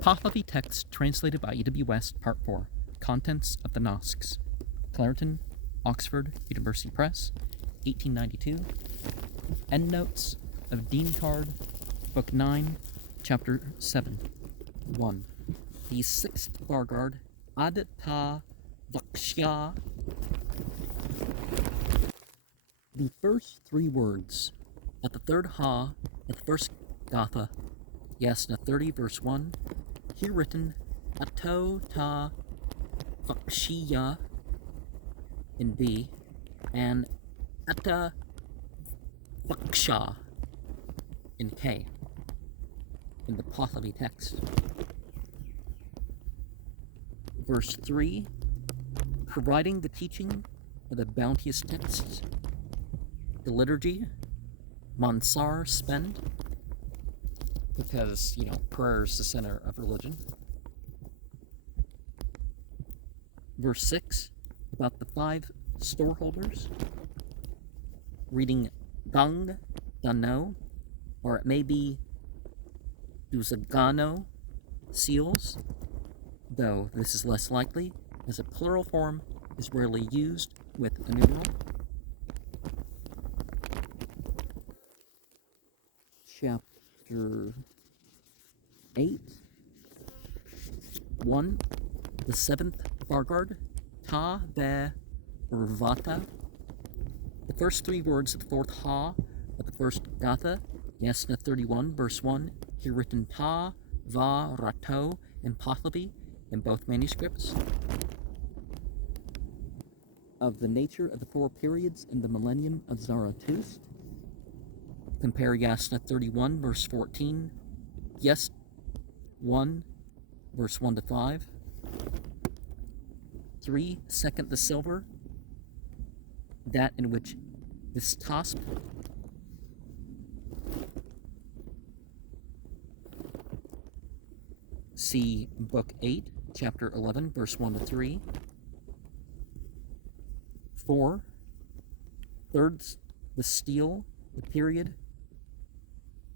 Pahlavi text translated by E.W. West, Part 4. Contents of the Nasks. Clareton, Oxford University Press, 1892. Endnotes of Dinkard, Book 9, Chapter 7. 1. The sixth Vargard, Adta Vakshya. The first three words of the third Ha of the first Gatha, Yasna 30, verse 1, here written Ato Ta Vakshya in B, and Atta Vaksha in K, in the Pahlavi text. Verse 3, providing the teaching of the bounteous texts, the liturgy, Mansar spend, because, prayer is the center of religion. Verse 6, about the 5 storeholders, reading Gang, Gano, or it may be Duzagano seals, though this is less likely, as a plural form is rarely used with a numeral. Chapter 8. 1. The seventh Vargard, Ta Ve Urvata. The first three words of the fourth Ha of the first Gatha, Yasna 31, verse 1, here written Ta Va Rato in Pahlavi in both manuscripts. Of the nature of the 4 periods in the millennium of Zarathustra, compare Yasna 31, verse 14, Yes 1, verse 1 to 5. 3. Second the silver, that in which this tasp see Book 8, Chapter 11, verse 1 to 3. 4. Third, the steel, the period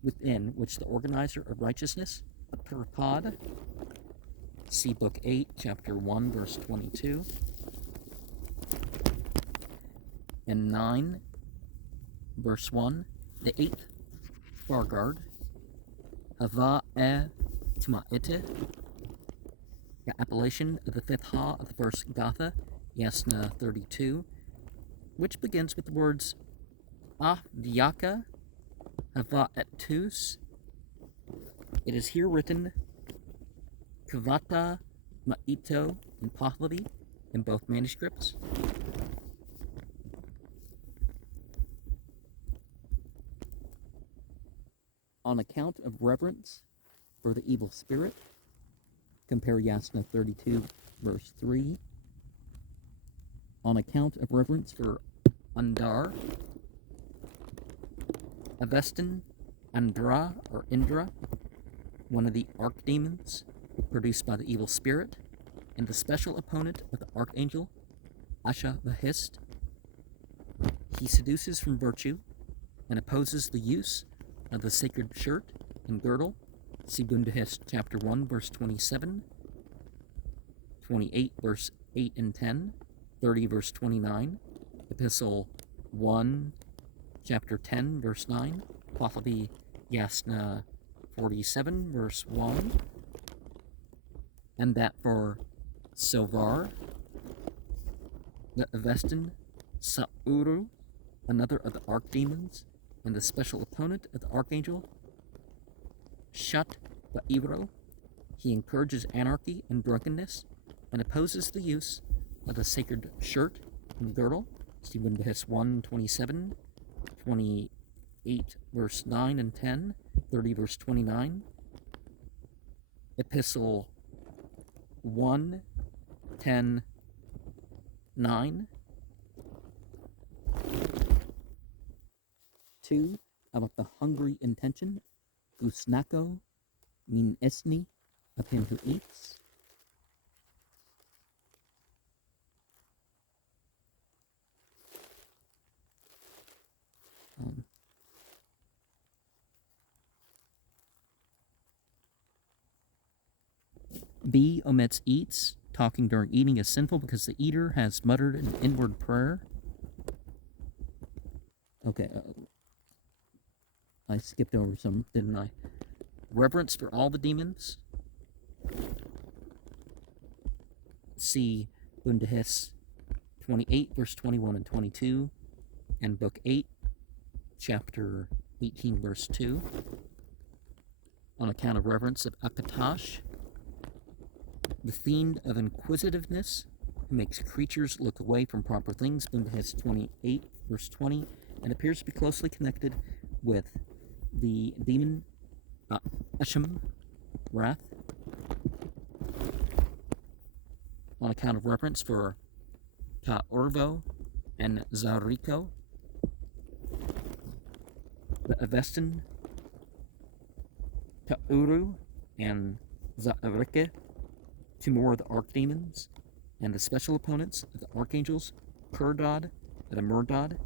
within which the organizer of righteousness, a Purpad, see Book 8, Chapter 1, verse 22. And 9, verse 1, the 8th Vargard, Hava e Tma'ite, the appellation of the 5th Ha of the first Gatha, Yasna 32, which begins with the words Vyaka Hava et Tus. It is here written Kvata Ma'ito in Pahlavi in both manuscripts. On account of reverence for the evil spirit, compare Yasna 32, verse 3. On account of reverence for Andar, Avestan, Andra, or Indra, one of the archdemons produced by the evil spirit, and the special opponent of the archangel, Asha Vahist. He seduces from virtue and opposes the use of the sacred shirt and girdle, see Bundahist chapter 1, verse 27, 28, verse 8 and 10, 30, verse 29, Epistle 1, chapter 10, verse 9, Pahlavi Yasna 47, verse 1, and that for Silvar, the Avestan Sauru, another of the archdemons, and the special opponent of the archangel, Shat Ba'ivro, he encourages anarchy and drunkenness, and opposes the use of the sacred shirt and girdle, see Bundahist 1, 27, 28, verse 9 and 10, 30, verse 29, Epistle 1, 10, 9, 2, about the hungry intention, Gusnako, min esni, of him who eats. B omits eats. Talking during eating is sinful because the eater has muttered an inward prayer. Okay, I skipped over some, didn't I? Reverence for all the demons. See Bundahis 28, verse 21 and 22, and Book 8, chapter 18, verse 2. On account of reverence of Akatash, the fiend of inquisitiveness, who makes creatures look away from proper things, Bundahis 28, verse 20, and appears to be closely connected with the demon Eshem, wrath. On account of reverence for Ta'urvo and Zariko, the Avestan, Ta'uru, and Za'arike, two more of the archdemons, and the special opponents of the archangels, Kurdad and Amurdad.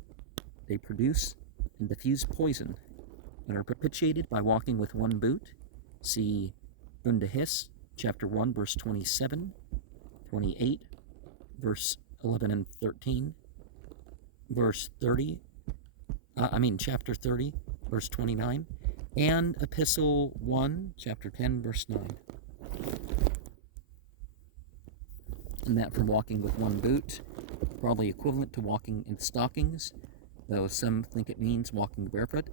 They produce and diffuse poison and are propitiated by walking with one boot. See Bundahis, chapter 1, verse 27, 28, verse 11 and 13, chapter 30, verse 29, and Epistle 1, chapter 10, verse 9. And that from walking with one boot, probably equivalent to walking in stockings, though some think it means walking barefoot.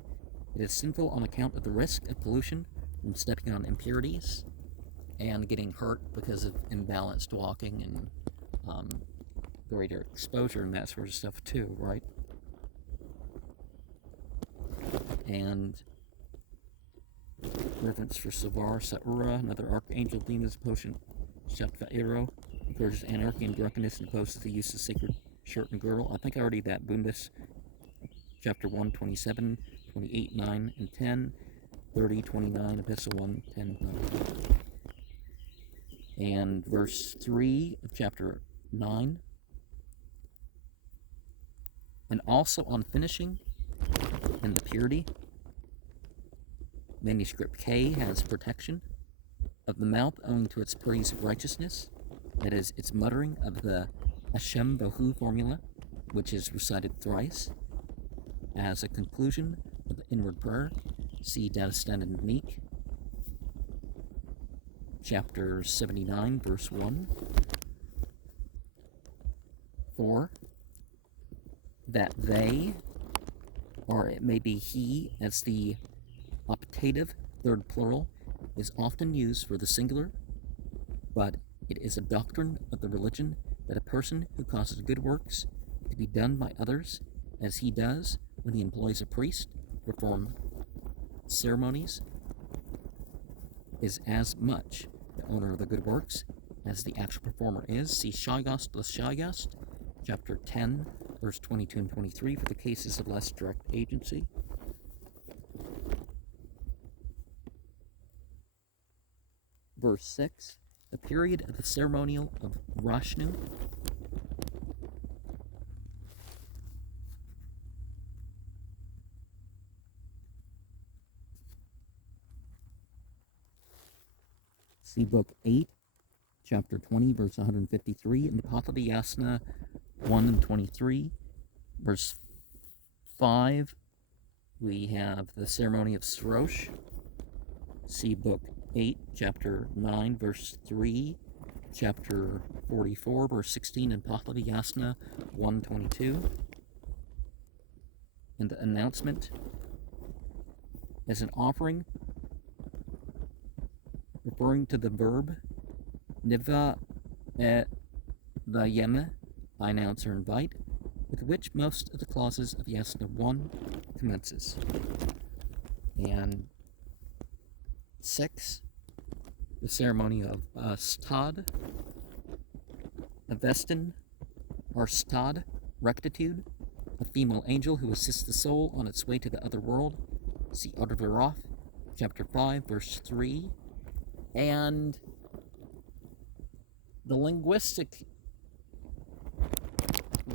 It is sinful on account of the risk of pollution from stepping on impurities and getting hurt because of imbalanced walking and greater exposure and that sort of stuff too, right? And reference for Savar, Saura, another archangel demon's potion, Shatvaero, encourages anarchy and drunkenness and opposes the use of sacred shirt and girdle. I think I already did that. Bundas, chapter 1, 27, 28, 9, and 10, 30, 29, Epistle 1, 10, 9. And verse 3 of chapter 9. And also on finishing and the purity. Manuscript K has protection of the mouth owing to its praise of righteousness, that is, its muttering of the Hashem Bohu formula, which is recited thrice. As a conclusion of the inward prayer, see Dadastan and Meek, chapter 79, verse 1. 4. That they, or it may be he, as the optative third plural, is often used for the singular, but it is a doctrine of the religion that a person who causes good works to be done by others, as he does when he employs a priest to perform ceremonies, is as much the owner of the good works as the actual performer is. See Shayast L'Shayast, chapter 10, verse 22 and 23 for the cases of less direct agency. Verse 6, the period of the ceremonial of Rashnu. See Book 8, chapter 20, verse 153, and the Pahlavi Yasna 1 and 23. Verse 5, we have the ceremony of Srosh. See Book 8, chapter 9, verse 3, chapter 44, verse 16, and Pahlavi Yasna 1:22. And the announcement as an offering, referring to the verb niva et vayeme, I announce or invite, with which most of the clauses of Yasna 1 commences. And 6, the ceremony of Stad, Avestan, or Stad, rectitude, a female angel who assists the soul on its way to the other world. See Ardaviroth, chapter 5, verse 3. And the linguistic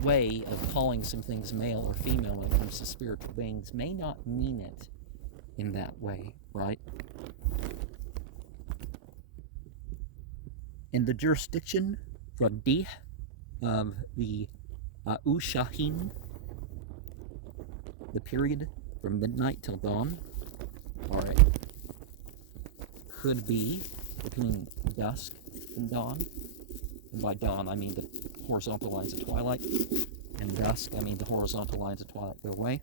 way of calling some things male or female when it comes to spiritual beings may not mean it in that way, right? In the jurisdiction Radih of the Ushahin, the period from midnight till dawn, or it could be between dusk and dawn. And by dawn, I mean the horizontal lines of twilight, and dusk, I mean the horizontal lines of twilight go away.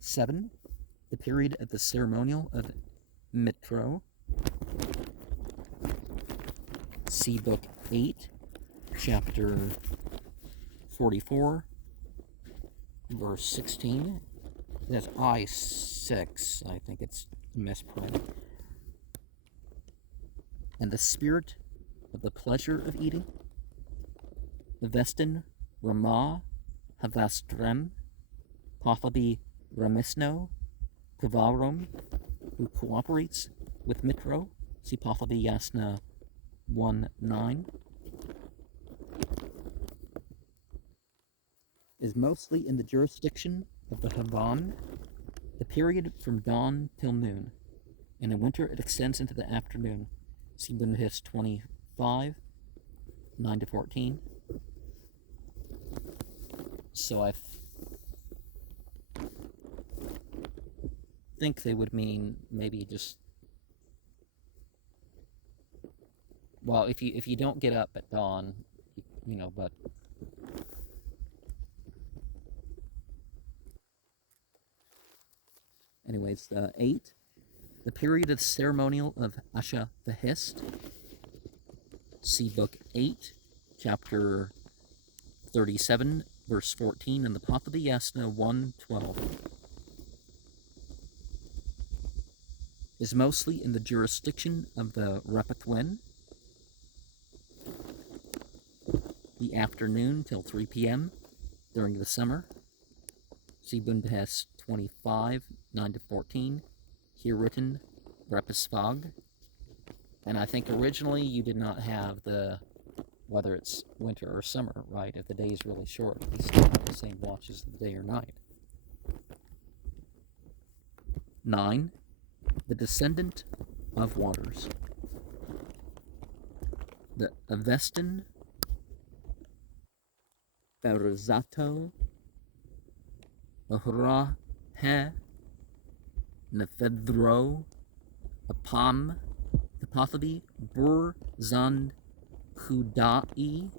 7. The period of the ceremonial of Mitro. See Book 8, Chapter 44, verse 16. That's I-6. I think it's misprint. And the spirit of the pleasure of eating. Vestin Ramah Havastrem Pahlavi Ramisno Kavarum, who cooperates with Mitro. See Pahlavi Yasna 1:9. Is mostly in the jurisdiction of the Havan, the period from dawn till noon, and in winter it extends into the afternoon. See Bunhis 25, 9-14. So I think they would mean maybe just, well, if you don't get up at dawn, you know, but anyways, 8, the period of ceremonial of Asha the Hist. See Book 8, Chapter 37, verse 14, and the Pahlavi Yasna 1:12. Is mostly in the jurisdiction of the Repethwen, the afternoon till 3 p.m. during the summer. See Bundes 25, 9-14, here written Repesfag. And I think originally you did not have the, whether it's winter or summer, right? If the day is really short, you still have the same watches of the day or night. 9. The descendant of waters. The Avestan Berzato Ahra He Nefedro Apam the Pahlavi Bur Zand Hudai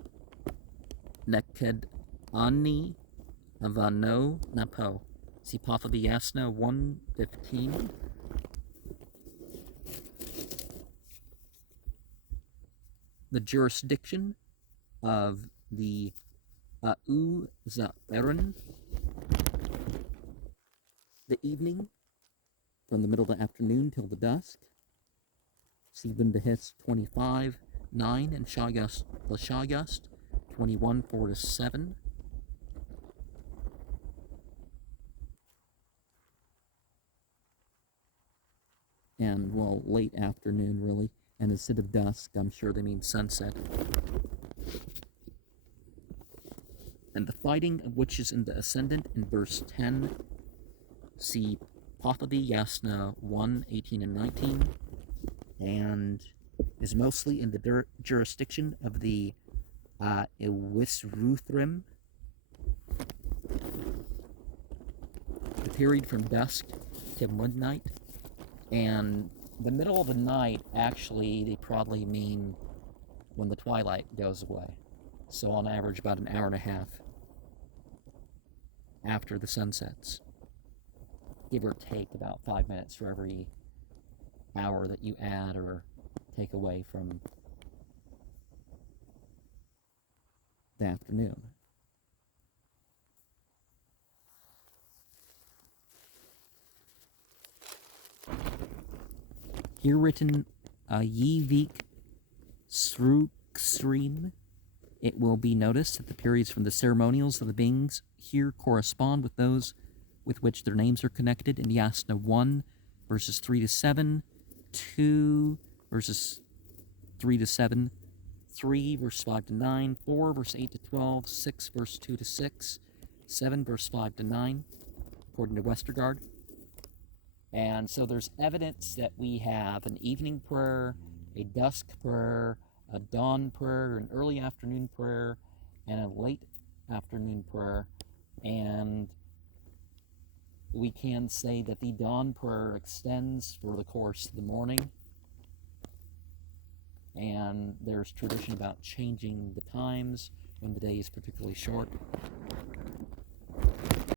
Neked Ani Avano Napo. See Pahlavi Yasna 1:15. The jurisdiction of the Zaeren, the evening from the middle of the afternoon till the dusk. See Bundahis 25, 9, and Shagast 21, 4-7. And, well, late afternoon, really. And instead of dusk, I'm sure they mean sunset. And the fighting of witches in the ascendant in verse 10. See Pahlavi Yasna 1:18 and 19. And is mostly in the jurisdiction of the Iwisruthrim. The period from dusk to midnight. And the middle of the night, actually, they probably mean when the twilight goes away. So on average, about an hour and a half after the sun sets. Give or take about 5 minutes for every hour that you add or take away from the afternoon. Here written Yevik Srukstream, it will be noticed that the periods from the ceremonials of the beings here correspond with those with which their names are connected in Yasna 1, verses 3-7, 2, verses 3-7, 3, verse 5-9, 4, verse 8-12, 6, verse 2-6, 7, verse 5-9, according to Westergaard. And so there's evidence that we have an evening prayer, a dusk prayer, a dawn prayer, an early afternoon prayer, and a late afternoon prayer. And we can say that the dawn prayer extends for the course of the morning. And there's tradition about changing the times when the day is particularly short.